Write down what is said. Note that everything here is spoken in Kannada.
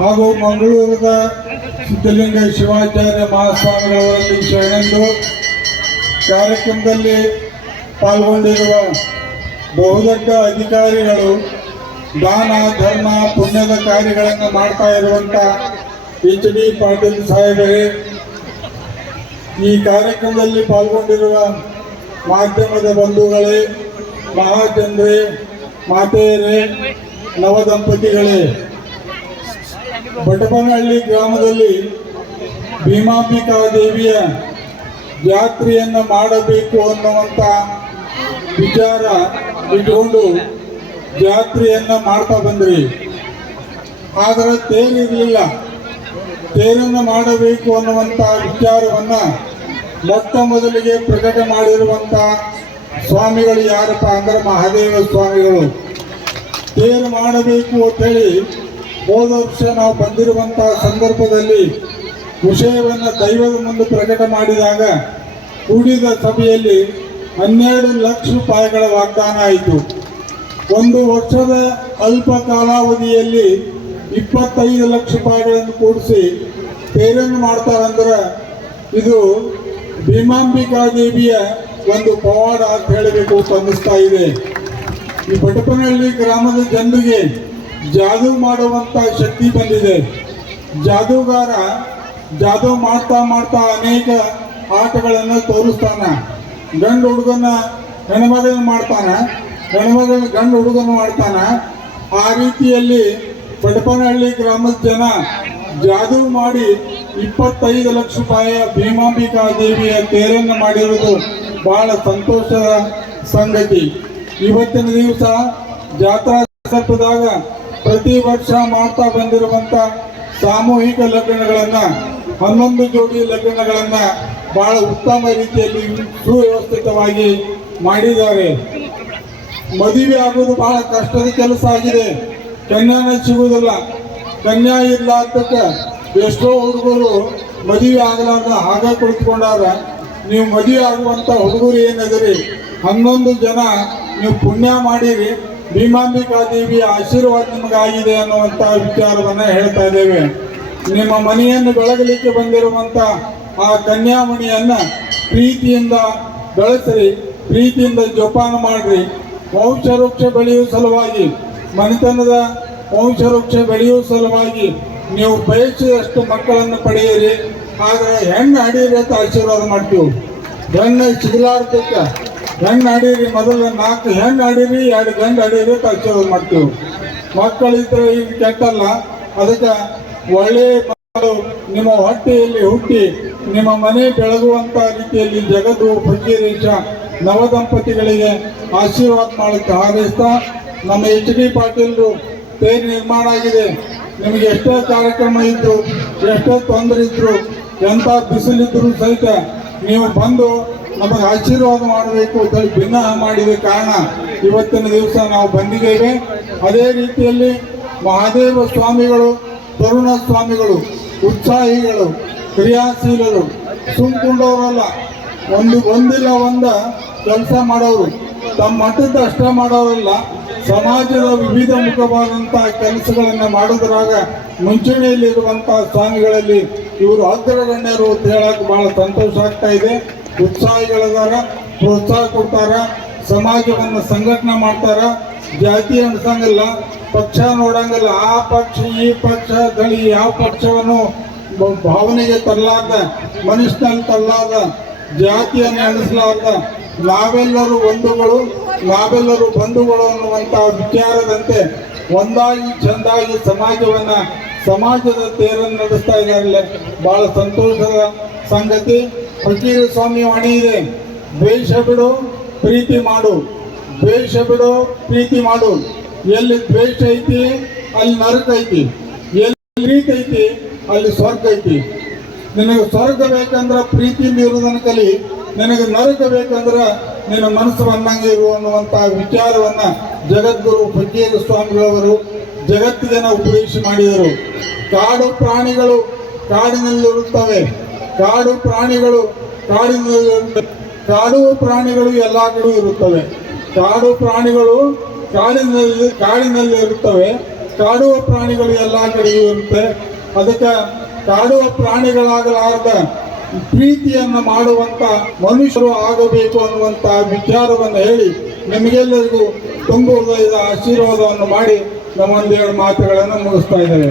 ಹಾಗೂ ಮಂಗಳೂರದ ಸಿದ್ಧಲಿಂಗ ಶಿವಾಚಾರ್ಯ ಮಹಾಸ್ವಾಮಿಗಳಲ್ಲಿ ಶರಣೆಂದು ಕಾರ್ಯಕ್ರಮದಲ್ಲಿ ಪಾಲ್ಗೊಂಡಿರುವ ಬಹುದೊಡ್ಡ ಅಧಿಕಾರಿಗಳು, ದಾನ ಧರ್ಮ ಪುಣ್ಯದ ಕಾರ್ಯಗಳನ್ನು ಮಾಡ್ತಾ ಇರುವಂಥ HD ಪಾಟೀಲ್ ಸಾಹೇಬರೇ, ಈ ಕಾರ್ಯಕ್ರಮದಲ್ಲಿ ಪಾಲ್ಗೊಂಡಿರುವ ಮಾಧ್ಯಮದ ಬಂಧುಗಳೇ, ಮಹಾಜನರೇ, ಮಾತೆಯರೇ, ನವದಂಪತಿಗಳೇ, ಬಟಪನಹಳ್ಳಿ ಗ್ರಾಮದಲ್ಲಿ ಭೀಮಾಂಬಿಕಾ ದೇವಿಯ ಜಾತ್ರೆಯನ್ನು ಮಾಡಬೇಕು ಅನ್ನುವಂಥ ವಿಚಾರ ಇಟ್ಕೊಂಡು ಜಾತ್ರೆಯನ್ನು ಮಾಡ್ತಾ ಬಂದ್ರಿ. ಆದರೆ ತೇರಿರಲಿಲ್ಲ. ತೇರನ್ನು ಮಾಡಬೇಕು ಅನ್ನುವಂಥ ವಿಚಾರವನ್ನು ಮೊಟ್ಟ ಮೊದಲಿಗೆ ಪ್ರಕಟ ಮಾಡಿರುವಂಥ ಸ್ವಾಮಿಗಳು ಯಾರಪ್ಪ ಅಂದ್ರೆ ಮಹಾದೇವ ಸ್ವಾಮಿಗಳು. ತೇರು ಮಾಡಬೇಕು ಅಂತೇಳಿ ಹೋದ ವರ್ಷ ನಾವು ಬಂದಿರುವಂಥ ಸಂದರ್ಭದಲ್ಲಿ ವಿಷಯವನ್ನು ದೈವದ ಮುಂದೆ ಪ್ರಕಟ ಮಾಡಿದಾಗ ಕೂಡಿದ ಸಭೆಯಲ್ಲಿ 12 ಲಕ್ಷ ರೂಪಾಯಿಗಳ ವಾಗ್ದಾನ ಆಯಿತು. ಒಂದು ವರ್ಷದ ಅಲ್ಪ ಕಾಲಾವಧಿಯಲ್ಲಿ 25 ಲಕ್ಷ ರೂಪಾಯಿಗಳನ್ನು ಕೂಡಿಸಿ ತೇರನ್ನು ಮಾಡ್ತಾರಂದ್ರೆ ಇದು ಭೀಮಾಂಬಿಕಾ ದೇವಿಯ ಒಂದು ಪವಾಡ ಅಂತ ಹೇಳಬೇಕು ಅಂತ ಅನ್ನಿಸ್ತಾ ಇದೆ. ಈ ಬಟಪನಹಳ್ಳಿ ಗ್ರಾಮದ ಜನರಿಗೆ ಜಾದೂ ಮಾಡುವಂಥ ಶಕ್ತಿ ಬಂದಿದೆ. ಜಾದೂಗಾರ ಜಾದೂ ಮಾಡ್ತಾ ಮಾಡ್ತಾ ಅನೇಕ ಆಟಗಳನ್ನು ತೋರಿಸ್ತಾನ. ಗಂಡು ಹುಡುಗನ ಹೆಣ್ಮಗಳನ್ನ ಮಾಡ್ತಾನ, ಹೆಣ್ಮಗಳನ್ನ ಗಂಡು ಹುಡುಗನ ಮಾಡ್ತಾನ. ಆ ರೀತಿಯಲ್ಲಿ ಬಟಪನಹಳ್ಳಿ ಗ್ರಾಮದ ಜನ ಜಾದೂ ಮಾಡಿ 25 ಲಕ್ಷ ರೂಪಾಯಿಯ ಭೀಮಾಂಬಿಕಾ ದೇವಿಯ ತೇರನ್ನು ಮಾಡಿರುವುದು ಬಹಳ ಸಂತೋಷದ ಸಂಗತಿ. ಇವತ್ತಿನ ದಿವಸ ಜಾತ್ರಾ ಸಂದರ್ಭದಾಗ ಪ್ರತಿ ವರ್ಷ ಮಾಡ್ತಾ ಬಂದಿರುವಂಥ ಸಾಮೂಹಿಕ ಲಗ್ನಗಳನ್ನು 11 ಜೋಡಿ ಲಗ್ನಗಳನ್ನು ಬಹಳ ಉತ್ತಮ ರೀತಿಯಲ್ಲಿ ಸುವ್ಯವಸ್ಥಿತವಾಗಿ ಮಾಡಿದ್ದಾರೆ. ಮದುವೆ ಆಗೋದು ಬಹಳ ಕಷ್ಟದ ಕೆಲಸ ಆಗಿದೆ. ಕನ್ಯಾನ ಸಿಗುವುದಿಲ್ಲ. ಕನ್ಯಾ ಇಲ್ಲ ಅಂತಕ್ಕೆ ಎಷ್ಟೋ ಹುಡುಗರು ಮದುವೆ ಆಗಲಾರ್ದ ಹಾಗೆ ಕುಳಿತುಕೊಂಡಾರ. ನೀವು ಮದುವೆ ಆಗುವಂಥ ಹುಡುಗರು ಏನದಿರಿ, 11 ಜನ ನೀವು ಪುಣ್ಯ ಮಾಡಿರಿ, ಭೀಮಾಂಬಿಕಾ ದೇವಿಯ ಆಶೀರ್ವಾದ ನಿಮಗಾಗಿದೆ ಅನ್ನುವಂಥ ವಿಚಾರವನ್ನು ಹೇಳ್ತಾ ಇದ್ದೇವೆ. ನಿಮ್ಮ ಮನೆಯನ್ನು ಬೆಳಗಲಿಕ್ಕೆ ಬಂದಿರುವಂಥ ಆ ಕನ್ಯಾಮಣಿಯನ್ನು ಪ್ರೀತಿಯಿಂದ ಬೆಳೆಸ್ರಿ, ಪ್ರೀತಿಯಿಂದ ಜೋಪಾನ ಮಾಡಿರಿ. ವಂಶವೃಕ್ಷ ಬೆಳೆಯುವ ಸಲುವಾಗಿ, ಮನೆತನದ ವಂಶವೃಕ್ಷ ಬೆಳೆಯುವ ಸಲುವಾಗಿ ನೀವು ಬಯಸಿದಷ್ಟು ಮಕ್ಕಳನ್ನು ಪಡೆಯಿರಿ. ಆದರೆ ಹೆಣ್ಣು ಹಡೀರಿ ಅಂತ ಆಶೀರ್ವಾದ ಮಾಡ್ತೀವಿ. ಹೆಣ್ಣು ಸಿಗಲಾರ್ದಕ್ಕೆ ಹೆಣ್ಣು ಹಡೀರಿ, ಮೊದಲು 4 ಹೆಣ್ಣು ಹಡೀರಿ, 2 ಗಂಡು ಹಡೀರಿ ಅಂತ ಆಶೀರ್ವಾದ ಮಾಡ್ತೀವಿ. ಮಕ್ಕಳಿದ್ರೆ ಈಗ ಕೆಟ್ಟಲ್ಲ. ಅದಕ್ಕೆ ಒಳ್ಳೆಯ ಮಕ್ಕಳು ನಿಮ್ಮ ಹೊಟ್ಟೆಯಲ್ಲಿ ಹುಟ್ಟಿ ನಿಮ್ಮ ಮನೆ ಬೆಳಗುವಂಥ ರೀತಿಯಲ್ಲಿ ಜಗತ್ತು ಫಕೀರೇಶ ನವದಂಪತಿಗಳಿಗೆ ಆಶೀರ್ವಾದ ಮಾಡಲಿಕ್ಕೆ ಹಾರೈಸ್ತಾ, ನಮ್ಮ HD ಪಾಟೀಲರು ತೇರು ನಿರ್ಮಾಣ ಆಗಿದೆ. ನಿಮಗೆ ಎಷ್ಟೇ ಕಾರ್ಯಕ್ರಮ ಇದ್ರು, ಎಷ್ಟೇ ತೊಂದರೆ ಇದ್ರು, ಎಂಥ ಬಿಸಿಲಿದ್ದರೂ ಸಹಿತ ನೀವು ಬಂದು ನಮಗೆ ಆಶೀರ್ವಾದ ಮಾಡಬೇಕು ಅಂತೇಳಿ ಭಿನ್ನ ಮಾಡಿದ ಕಾರಣ ಇವತ್ತಿನ ದಿವಸ ನಾವು ಬಂದಿದ್ದೇವೆ. ಅದೇ ರೀತಿಯಲ್ಲಿ ಮಹಾದೇವ ಸ್ವಾಮಿಗಳು, ತರುಣ ಸ್ವಾಮಿಗಳು, ಉತ್ಸಾಹಿಗಳು, ಕ್ರಿಯಾಶೀಲರು, ಸುಮ್ಕೊಂಡವರಲ್ಲ. ಒಂದಿಲ್ಲ ಒಂದು ಕೆಲಸ ಮಾಡೋರು, ತಮ್ಮ ಮಟ್ಟದ ಅಷ್ಟ ಮಾಡೋರಲ್ಲ, ಸಮಾಜದ ವಿವಿಧ ಮುಖವಾದಂಥ ಕೆಲಸಗಳನ್ನು ಮಾಡೋದ್ರಾಗ ಮುಂಚೂಣಿಯಲ್ಲಿರುವಂಥ ಸ್ವಾಮಿಗಳಲ್ಲಿ ಇವರು ಅಗ್ರಗಣ್ಯರು ಅಂತ ಹೇಳಕ್ಕೆ ಭಾಳ ಸಂತೋಷ ಆಗ್ತಾ ಇದೆ. ಉತ್ಸಾಹಿಗಳದಾರ, ಪ್ರೋತ್ಸಾಹ ಕೊಡ್ತಾರ, ಸಮಾಜವನ್ನು ಸಂಘಟನೆ ಮಾಡ್ತಾರ. ಜಾತಿ ಅನ್ಸಂಗಿಲ್ಲ, ಪಕ್ಷ ನೋಡಂಗಿಲ್ಲ. ಆ ಪಕ್ಷ ಈ ಪಕ್ಷ ದಳಿ ಯಾವ ಪಕ್ಷವನ್ನು ಭಾವನೆಗೆ ತರಲಾರ್ದ, ಮನುಷ್ಯನಲ್ಲಿ ತರಲಾರ್ದ, ಜಾತಿಯನ್ನು ಎಣಿಸಲಾರ್ದ ನಾವೆಲ್ಲರೂ ಒಂದುಗಳು, ನಾವೆಲ್ಲರೂ ಬಂಧುಗಳು ಅನ್ನುವಂಥ ವಿಚಾರದಂತೆ ಒಂದಾಗಿ ಚೆಂದಾಗಿ ಸಮಾಜದ ತೇರನ್ನು ನಡೆಸ್ತಾ ಇದ್ದಾರಲ್ಲ, ಬಹಳ ಸಂತೋಷದ ಸಂಗತಿ. ಫಕೀರ ಸ್ವಾಮಿ ವಾಣಿ ಇದೆ, ದ್ವೇಷ ಬಿಡು ಪ್ರೀತಿ ಮಾಡು, ದ್ವೇಷ ಬಿಡು ಪ್ರೀತಿ ಮಾಡು. ಎಲ್ಲಿ ದ್ವೇಷ ಐತಿ ಅಲ್ಲಿ ನರಕ ಐತಿ, ಎಲ್ಲಿ ಪ್ರೀತಿ ಐತಿ ಅಲ್ಲಿ ಸ್ವರ್ಗ ಐತಿ. ನಿನಗೆ ಸ್ವರ್ಗ ಬೇಕಂದ್ರೆ ಪ್ರೀತಿಯಿಂದ ಇರುವುದನ್ನು ಕಲಿ, ನಿನಗೆ ನರಕ ಬೇಕಂದ್ರೆ ನಿನ್ನ ಮನಸ್ಸು ಬಂದಂಗೆ ಇರು ಅನ್ನುವಂಥ ವಿಚಾರವನ್ನು ಜಗದ್ಗುರು ಫಕೀರ ಸ್ವಾಮಿಗಳವರು ಜಗತ್ತಿಗೆ ಉಪದೇಶ ಮಾಡಿದರು. ಕಾಡು ಪ್ರಾಣಿಗಳು ಕಾಡಿನಲ್ಲಿರುತ್ತವೆ, ಕಾಡು ಪ್ರಾಣಿಗಳು ಕಾಡುವ ಪ್ರಾಣಿಗಳು ಎಲ್ಲ ಕಡೆ ಇರುತ್ತವೆ. ಕಾಡು ಪ್ರಾಣಿಗಳು ಕಾಡಿನಲ್ಲಿ ಇರುತ್ತವೆ, ಕಾಡುವ ಪ್ರಾಣಿಗಳು ಎಲ್ಲ ಕಡೆಯೂ ಇರುತ್ತೆ. ಅದಕ್ಕೆ ಕಾಡುವ ಪ್ರಾಣಿಗಳಾಗಲಾರದ ಪ್ರೀತಿಯನ್ನು ಮಾಡುವಂತ ಮನುಷ್ಯರು ಆಗಬೇಕು ಅನ್ನುವಂತ ವಿಚಾರವನ್ನು ಹೇಳಿ ನಿಮಗೆಲ್ಲರಿಗೂ ತುಂಬ ಹೃದಯದ ಆಶೀರ್ವಾದವನ್ನು ಮಾಡಿ ನಮ್ಮ ಒಂದೆರಡು ಮಾತುಗಳನ್ನು ಮುಗಿಸ್ತಾ ಇದ್ದೇವೆ.